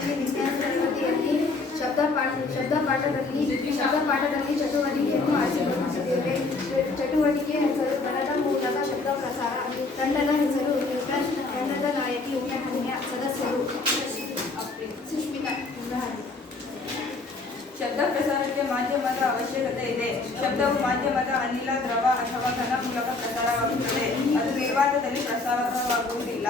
ತರಗತಿಯಲ್ಲಿ ವಿಜ್ಞಾನ ತರಗತಿಯಲ್ಲಿ ಶಬ್ದಪಾಠದಲ್ಲಿ ಚಟುವಟಿಕೆಯನ್ನು ಆರಿಸಿಕೊಳ್ಳುತ್ತಿದ್ದೇವೆ. ಚಟುವಟಿಕೆ ಹೆಸರು ದನದ ಮೂಲಕ ಶಬ್ದ ಪ್ರಸಾರ. ತಂಡದ ಹೆಸರು ನ್ಯೂಟನ್. ತಂಡದ ನಾಯಕಿ ಉಮೇಹನ್ಯ. ಸದಸ್ಯರು ಸುಷ್ಮಿತಾ. ಶಬ್ದ ಪ್ರಸಾರಕ್ಕೆ ಮಾಧ್ಯಮದ ಅವಶ್ಯಕತೆ ಇದೆ. ಶಬ್ದವು ಮಾಧ್ಯಮದ ಅನಿಲ, ದ್ರವ ಅಥವಾ ಘನ ಮೂಲಕ ಪ್ರಸಾರವಾಗುತ್ತದೆ. ಅದು ನಿರ್ವಾತದಲ್ಲಿ ಪ್ರಸಾರವಾಗುವುದಿಲ್ಲ.